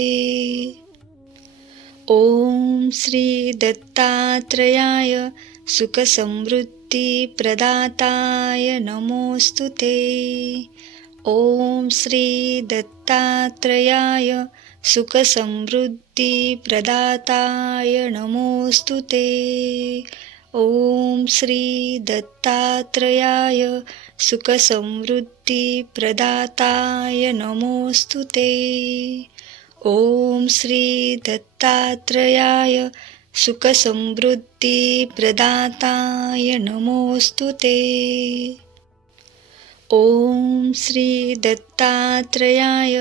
ॐ श्री दत्तात्रेयाय सुखसमृद्धिप्रदाताय नमोऽस्तु ते। ॐ श्री दत्तात्रेयाय सुखसमृद्धिप्रदाताय नमोऽस्तु ते। ॐ श्री दत्तात्रेयाय सुखसमृद्धिप्रदाताय नमोऽस्तु ते। ॐ श्री दत्तात्रेयाय सुखसमृद्धिप्रदाताय नमोऽस्तु ते। ॐ श्री दत्तात्रेयाय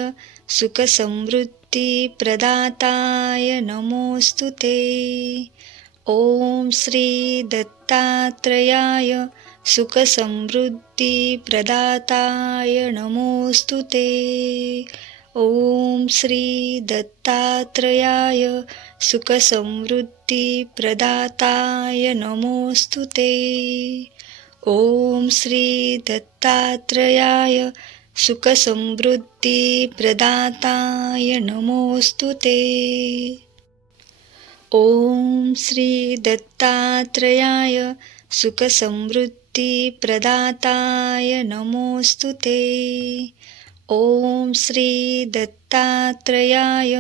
सुखसमृद्धिप्रदाताय नमोऽस्तु ते। ॐ श्री दत्तात्रेयाय सुखसमृद्धिप्रदाताय नमोऽस्तु ते। ॐ श्री दत्तात्रयाय सुखसमृद्धिप्रदाताय नमोऽस्तु ते। ॐ श्री दत्तात्रयाय सुखसमृद्धिप्रदाताय नमोऽस्तु ते। ॐ श्री दत्तात्रयाय सुखसमृद्धिप्रदाताय नमोऽस्तु ते। ॐ श्री दत्तात्रयाय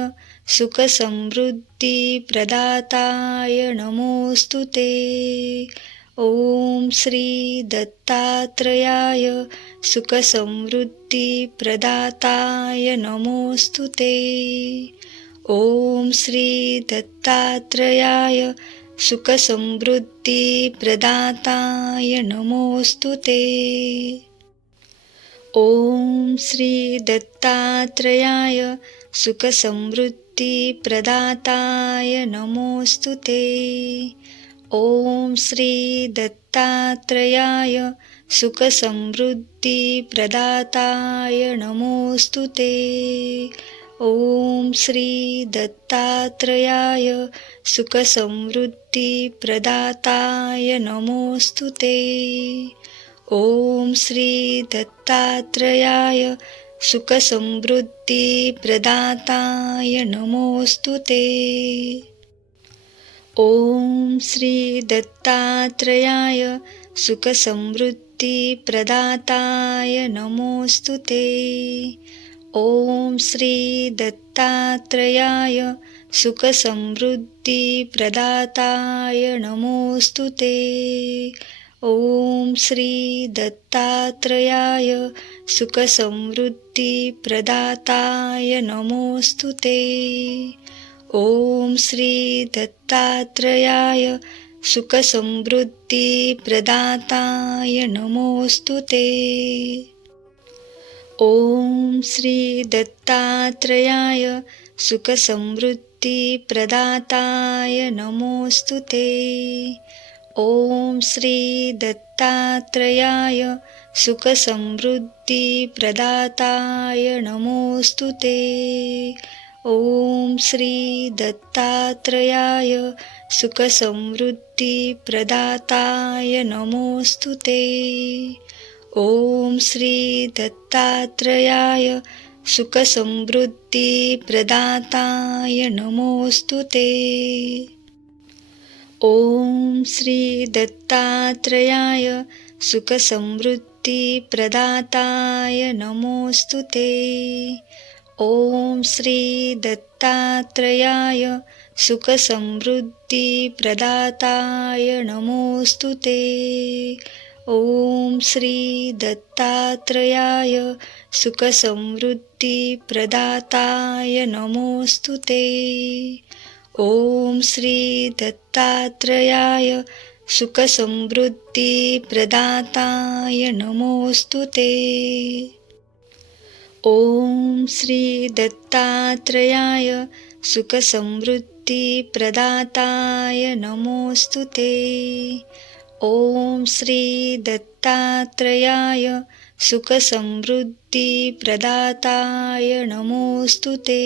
सुखसमृद्धिप्रदाताय नमोऽस्तु ते। ॐ श्री दत्तात्रयाय सुखसमृद्धिप्रदाताय नमोऽस्तु ते। ॐ श्री दत्तात्रयाय सुखसमृद्धिप्रदाताय नमोऽस्तु ते। ॐ श्री दत्तात्रयाय सुखसमृद्धिप्रदाताय नमोऽस्तु ते। ॐ श्री दत्तात्रयाय सुखसमृद्धिप्रदाताय नमोऽस्तु ते। ॐ श्री दत्तात्रयाय सुखसमृद्धिप्रदाताय नमोऽस्तु ते। ॐ श्री दत्तात्रयाय सुखसमृद्धिप्रदाताय नमोऽस्तु ते। ॐ श्री दत्तात्रयाय सुखसमृद्धिप्रदाताय नमोऽस्तु ते। ॐ श्री दत्तात्रयाय सुखसमृद्धिप्रदाताय नमोऽस्तु ते। ॐ श्री दत्तात्रयाय सुखसमृद्धिप्रदाताय नमोऽस्तु ते। ॐ श्री दत्तात्रयाय सुखसमृद्धिप्रदाताय नमोऽस्तु ते। ॐ श्री दत्तात्रयाय सुखसमृद्धिप्रदाताय नमोऽस्तु ते। ॐ श्री दत्तात्रयाय सुखसमृद्धिप्रदाताय नमोऽस्तु ते। ॐ श्री दत्तात्रयाय सुखसमृद्धिप्रदाताय नमोऽस्तु ते। ॐ श्री दत्तात्रयाय सुखसमृद्धिप्रदाताय नमोऽस्तु ते। ॐ श्री दत्तात्रयाय सुखसमृद्धिप्रदाताय नमोऽस्तु ते। ॐ श्री दत्तात्रयाय सुखसमृद्धिप्रदाताय नमोऽस्तु ते। ॐ श्री दत्तात्रयाय सुखसमृद्धिप्रदाताय नमोऽस्तु ते। ॐ श्री दत्तात्रयाय सुखसमृद्धिप्रदाताय नमोऽस्तु ते। ॐ श्री दत्तात्रयाय सुखसमृद्धिप्रदाताय नमोऽस्तु ते। ॐ श्री दत्तात्रयाय सुखसमृद्धिप्रदाताय नमोऽस्तु ते।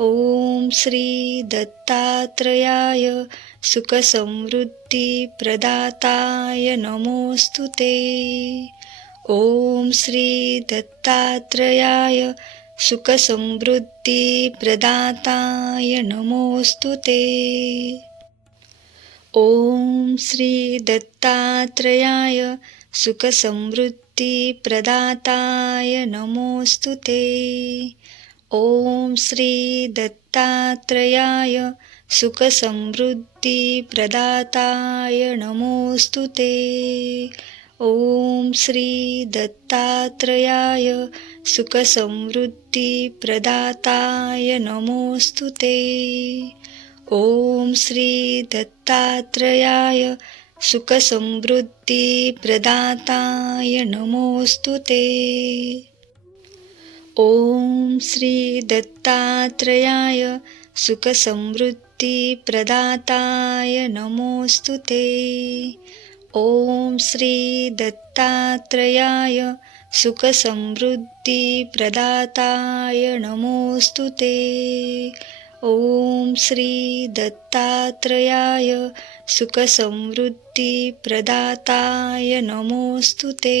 ॐ श्री दत्तात्रयाय सुखसमृद्धिप्रदाताय नमोऽस्तु ते। ॐ श्री दत्तात्रयाय सुखसमृद्धिप्रदाताय नमोऽस्तु ते। ॐ श्री दत्तात्रयाय सुखसमृद्धिप्रदाताय नमोऽस्तु ते। ॐ श्री दत्तात्रयाय सुखसमृद्धिप्रदाताय नमोऽस्तु ते। ॐ श्री दत्तात्रयाय सुखसमृद्धिप्रदाताय नमोऽस्तु ते। ॐ श्री दत्तात्रयाय सुखसमृद्धिप्रदाताय नमोऽस्तु ते। ॐ श्री दत्तात्रयाय सुखसमृद्धिप्रदाताय नमोऽस्तु ते। ॐ श्री दत्तात्रयाय सुखसमृद्धिप्रदाताय नमोऽस्तु ते. ॐ श्री दत्तात्रेयाय सुखसमृद्धिप्रदाताय नमोऽस्तु ते.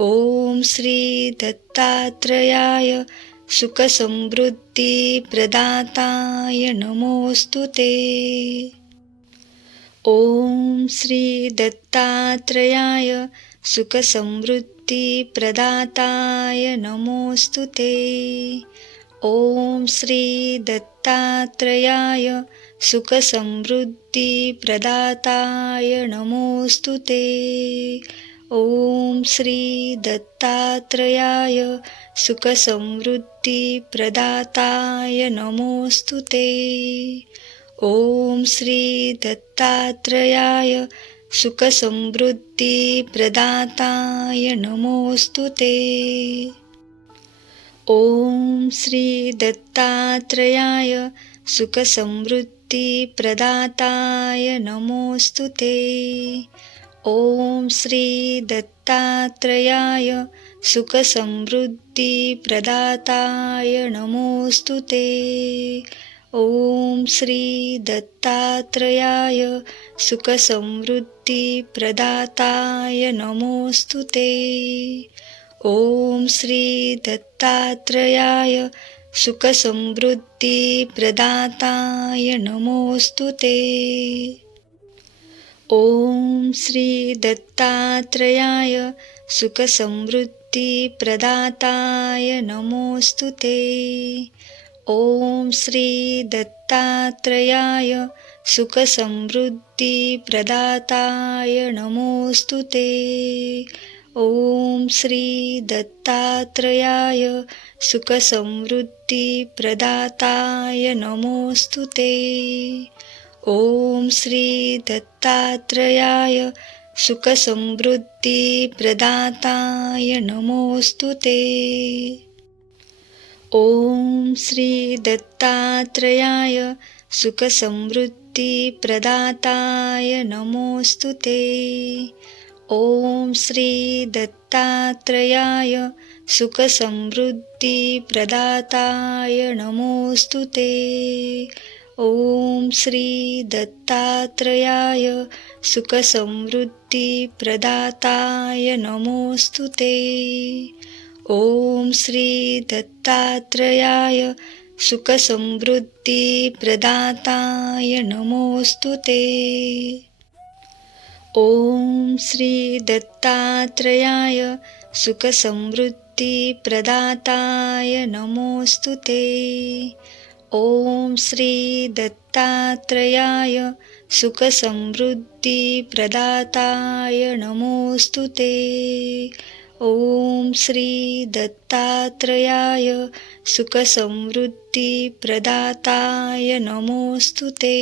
ॐ श्री दत्तात्रेयाय सुखसमृद्धिप्रदाताय नमोऽस्तु ते. ॐ श्री दत्तात्रेयाय सुखसमृद्धिप्रदाताय नमोऽस्तु ते. ॐ श्री दत्तात्रेयाय सुखसमृद्धिप्रदाताय नमोऽस्तु ते. ॐ श्री दत्तात्रेयाय सुखसमृद्धिप्रदाताय नमोऽस्तु ते. ॐ श्री दत्तात्रेयाय सुखसमृद्धिप्रदाताय नमोऽस्तु ते. ॐ श्री दत्तात्रेयाय सुखसमृद्धिप्रदाताय नमोऽस्तु ते. ॐ श्री दत्तात्रेयाय सुखसमृद्धिप्रदाताय नमोऽस्तु ते. ॐ श्री दत्तात्रेयाय सुखसमृद्धिप्रदाताय नमोऽस्तु ते. ॐ श्री दत्तात्रेयाय सुखसमृद्धिप्रदाताय नमोऽस्तु ते. ॐ श्री दत्तात्रेयाय सुखसमृद्धिप्रदाताय नमोऽस्तु ते. ॐ श्री दत्तात्रेयाय सुखसमृद्धिप्रदाताय नमोऽस्तु ते. ॐ श्री दत्तात्रेयाय सुखसमृद्धिप्रदाताय नमोऽस्तु ते. ॐ श्री दत्तात्रेयाय सुखसमृद्धिप्रदाताय नमोऽस्तु ते. ॐ श्री दत्तात्रेयाय सुखसमृद्धिप्रदाताय नमोऽस्तु ते. ॐ श्री दत्तात्रेयाय सुखसमृद्धिप्रदाताय नमोऽस्तु ते. ॐ श्री दत्तात्रेयाय सुखसमृद्धिप्रदाताय नमोऽस्तु ते. ॐ श्री दत्तात्रेयाय सुखसमृद्धिप्रदाताय नमोऽस्तु ते. ॐ श्री दत्तात्रेयाय सुखसमृद्धिप्रदाताय नमोऽस्तु ते. ॐ श्री दत्तात्रेयाय सुखसमृद्धिप्रदाताय नमोऽस्तु ते. ॐ श्री दत्तात्रेयाय सुखसमृद्धिप्रदाताय नमोऽस्तु ते.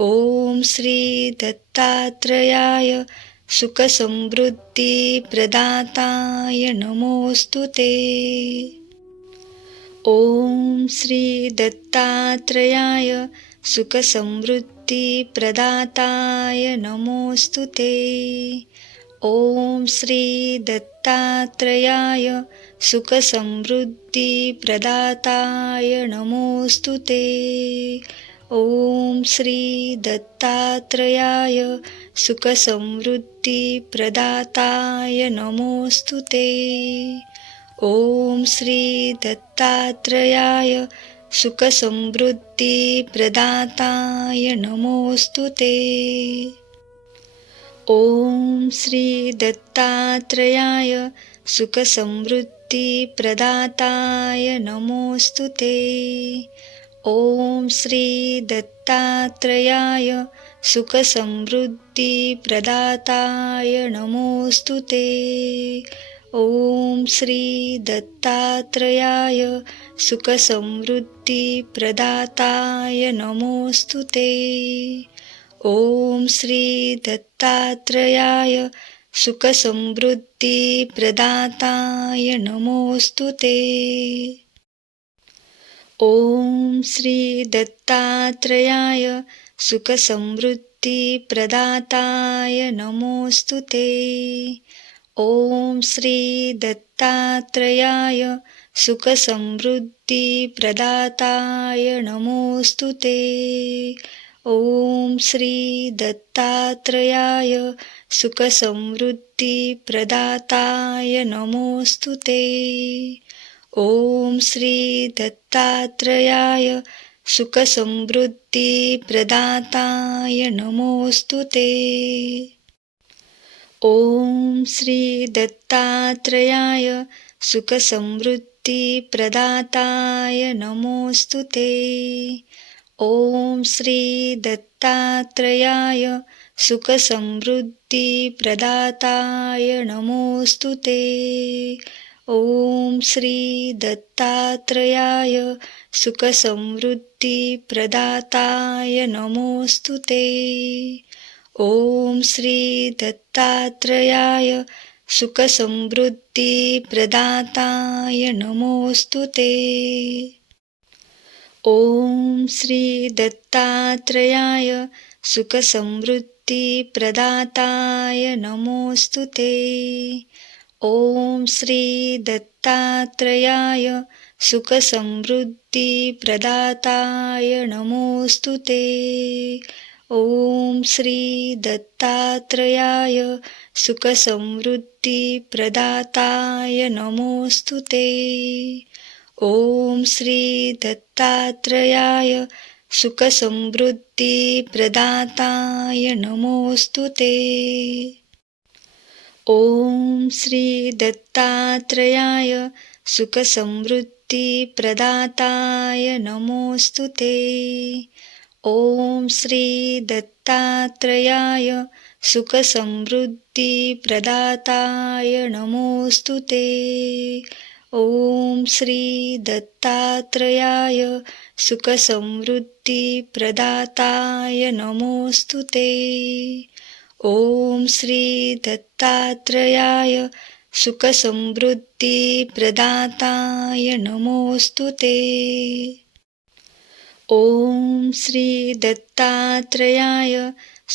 ॐ श्री दत्तात्रेयाय सुखसमृद्धिप्रदाताय नमोऽस्तु ते. ॐ श्री दत्तात्रेयाय सुखसमृद्धिप्रदाताय नमोऽस्तु ते. ॐ श्री दत्तात्रेयाय सुखसमृद्धिप्रदाताय नमोऽस्तु ते. ॐ श्री दत्तात्रेयाय सुखसमृद्धिप्रदाताय नमोऽस्तु ते. ॐ श्री दत्तात्रेयाय सुखसमृद्धिप्रदाताय नमोऽस्तु ते. ॐ श्री दत्तात्रेयाय सुखसमृद्धिप्रदाताय नमोऽस्तु ते. ॐ श्री दत्तात्रेयाय सुखसमृद्धिप्रदाताय नमोऽस्तु ते. ॐ श्री दत्तात्रेयाय सुखसमृद्धिप्रदाताय नमोऽस्तु ते. ॐ श्री दत्तात्रेयाय सुखसमृद्धिप्रदाताय नमोऽस्तु ते. ॐ श्री दत्तात्रेयाय सुखसमृद्धिप्रदाताय नमोऽस्तु ते. ॐ श्री दत्तात्रेयाय सुखसमृद्धिप्रदाताय नमोऽस्तु ते। ॐ श्री दत्तात्रेयाय सुखसमृद्धिप्रदाताय नमोऽस्तु ते। ॐ श्री दत्तात्रेयाय सुखसमृद्धिप्रदाताय नमोऽस्तु ते। ॐ श्री दत्तात्रेयाय सुखसमृद्धिप्रदाताय नमोऽस्तु ते। ॐ श्री दत्तात्रेयाय सुखसमृद्धिप्रदाताय नमोऽस्तु ते। ॐ श्री दत्तात्रेयाय सुखसमृद्धिप्रदाताय नमोऽस्तु ते। ॐ श्री दत्तात्रेयाय सुखसमृद्धिप्रदाताय नमोऽस्तु ते। ॐ श्री दत्तात्रेयाय सुखसमृद्धिप्रदाताय नमोऽस्तु ते। ॐ श्री दत्तात्रेयाय सुखसमृद्धिप्रदाताय नमोऽस्तु ते। ॐ श्री दत्तात्रेयाय सुखसमृद्धिप्रदाताय नमोऽस्तु ते। ॐ श्री दत्तात्रेयाय सुखसमृद्धिप्रदाताय नमोऽस्तु ते। ॐ श्री दत्तात्रेयाय सुखसमृद्धिप्रदाताय नमोऽस्तु ते। ॐ श्री दत्तात्रेयाय सुखसमृद्धिप्रदाताय नमोऽस्तु ते। ॐ श्री दत्तात्रेयाय सुखसमृद्धिप्रदाताय नमोऽस्तु ते। ॐ श्री दत्तात्रेयाय सुखसमृद्धिप्रदाताय नमोऽस्तु ते। ॐ श्री दत्तात्रेयाय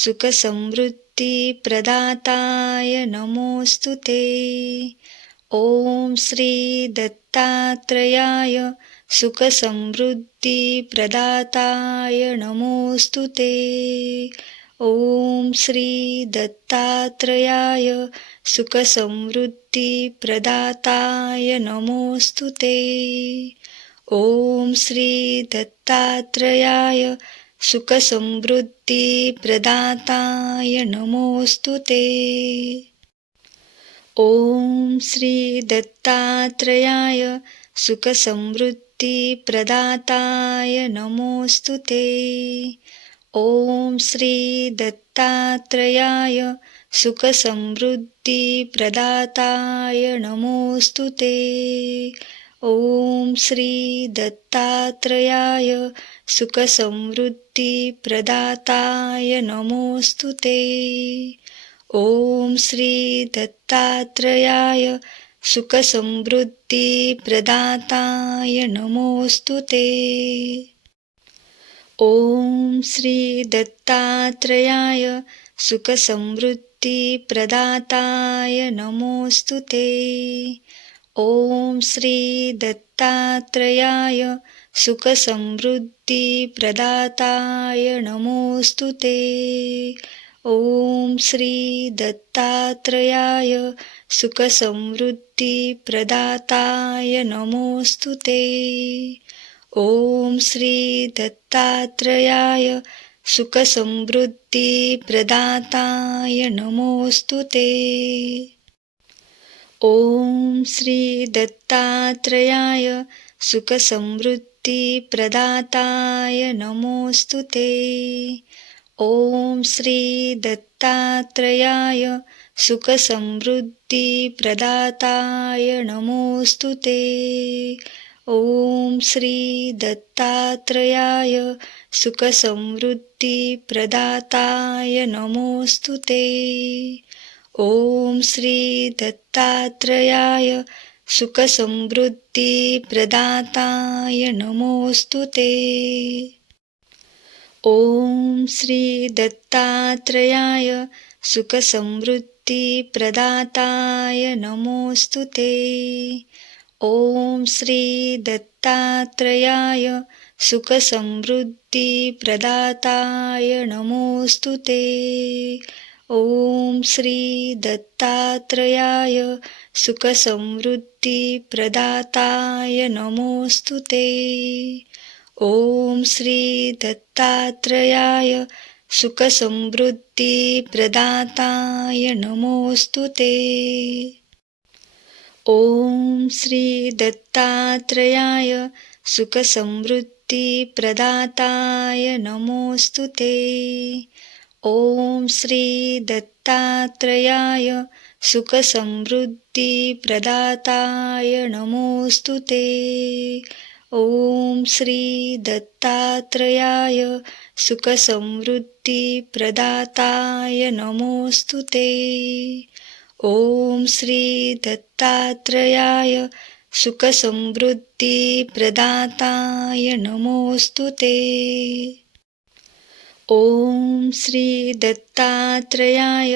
सुखसमृद्धिप्रदाताय नमोऽस्तु ते। ॐ श्री दत्तात्रेयाय सुखसमृद्धिप्रदाताय नमोऽस्तु ते। ॐ श्री दत्तात्रेयाय सुखसमृद्धिप्रदाताय नमोऽस्तु ते। ॐ श्री दत्तात्रेयाय सुखसमृद्धिप्रदाताय नमोऽस्तु ते। ॐ श्री दत्तात्रेयाय सुखसमृद्धिप्रदाताय नमोऽस्तु ते। ॐ श्री दत्तात्रेयाय सुखसमृद्धिप्रदाताय नमोऽस्तु ते। ॐ श्री दत्तात्रेयाय सुखसमृद्धिप्रदाताय नमोऽस्तु ते। ॐ श्री दत्तात्रेयाय सुखसमृद्धिप्रदाताय नमोऽस्तु ते। ॐ श्री दत्तात्रेयाय सुखसमृद्धिप्रदाताय नमोऽस्तु ते। ॐ श्री दत्तात्रेयाय सुखसमृद्धिप्रदाताय नमोऽस्तु ते। ॐ श्री दत्तात्रेयाय सुखसमृद्धिप्रदाताय नमोऽस्तु ते। ॐ श्री दत्तात्रेयाय सुखसमृद्धिप्रदाताय नमोऽस्तु ते। ॐ श्री दत्तात्रेयाय सुखसमृद्धिप्रदाताय नमोऽस्तु ते। ॐ श्री दत्तात्रेयाय सुखसमृद्धिप्रदाताय नमोऽस्तु ते। ॐ श्री दत्तात्रेयाय सुखसमृद्धिप्रदाताय नमोऽस्तु ते। ॐ श्री दत्तात्रेयाय सुखसमृद्धिप्रदाताय नमोऽस्तु ते। ॐ श्री दत्तात्रेयाय सुखसमृद्धिप्रदाताय प्रदाताय नमोऽस्तु ते. ॐ श्री दत्तात्रेयाय सुखसमृद्धिप्रदाताय नमोऽस्तु ते. ॐ श्री दत्तात्रेयाय सुखसमृद्धिप्रदाताय नमोऽस्तु ते. ॐ श्री दत्तात्रेयाय सुखसमृद्धिप्रदाताय नमोऽस्तु ते. ॐ श्री दत्तात्रेयाय सुखसमृद्धिप्रदाताय नमोऽस्तु ते. ॐ श्री दत्तात्रेयाय सुखसमृद्धिप्रदाताय नमोऽस्तु ते. ॐ श्री दत्तात्रेयाय सुखसमृद्धिप्रदाताय नमोऽस्तु ते. ॐ श्री दत्तात्रेयाय सुखसमृद्धिप्रदाताय नमोऽस्तु ते. ॐ श्री दत्तात्रेयाय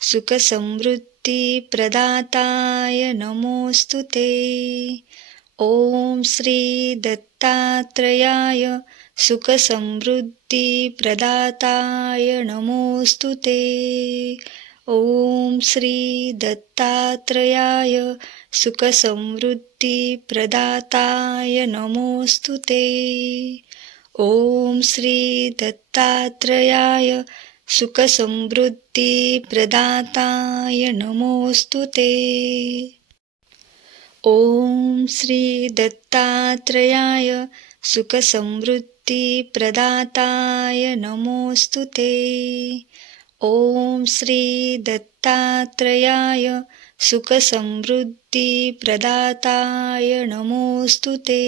सुखसमृद्धिप्रदाताय नमोऽस्तु ते. ॐ श्री दत्तात्रेयाय सुखसमृद्धिप्रदाताय नमोऽस्तु ते. ॐ श्री दत्तात्रेयाय सुखसमृद्धिप्रदाताय नमोऽस्तु ते. ॐ श्री दत्तात्रेयाय सुखसमृद्धिप्रदाताय नमोऽस्तु ते. ॐ श्री दत्तात्रेयाय सुखसमृद्धिप्रदाताय नमोऽस्तु ते. ॐ श्री दत्तात्रेयाय सुखसमृद्धिप्रदाताय नमोऽस्तु ते.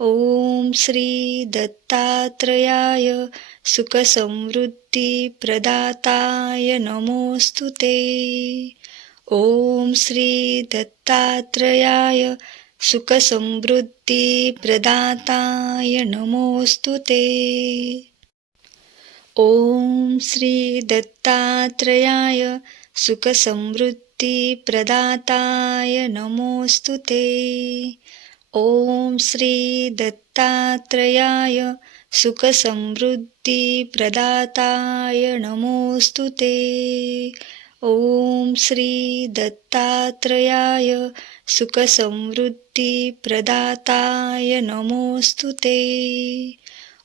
ॐ श्री दत्तात्रेयाय सुखसमृद्धिप्रदाताय नमोऽस्तु ते. ॐ श्री दत्तात्रेयाय सुखसमृद्धिप्रदाताय नमोऽस्तु ते. ॐ श्री दत्तात्रेयाय सुखसमृद्धिप्रदाताय नमोऽस्तु ते. ॐ श्री दत्तात्रेयाय सुखसमृद्धिप्रदाताय नमोऽस्तु ते. ॐ श्री दत्तात्रेयाय सुखसमृद्धिप्रदाताय नमोऽस्तु ते.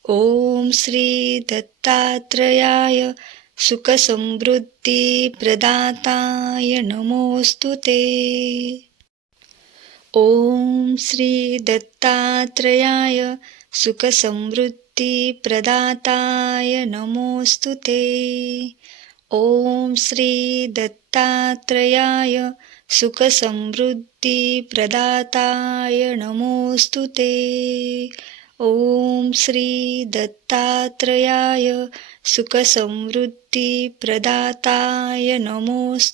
ॐ श्री दत्तात्रेयाय सुखसमृद्धिप्रदाताय नमोऽस्तु ते. ॐ श्री दत्तात्रेयाय सुखसमृद्धिप्रदाताय नमोऽस्तु ते. ॐ श्री दत्तात्रेयाय सुखसमृद्धिप्रदाताय नमोऽस्तु ते. ॐ श्री दत्तात्रेयाय सुखसमृद्धिप्रदाताय नमोऽस्तु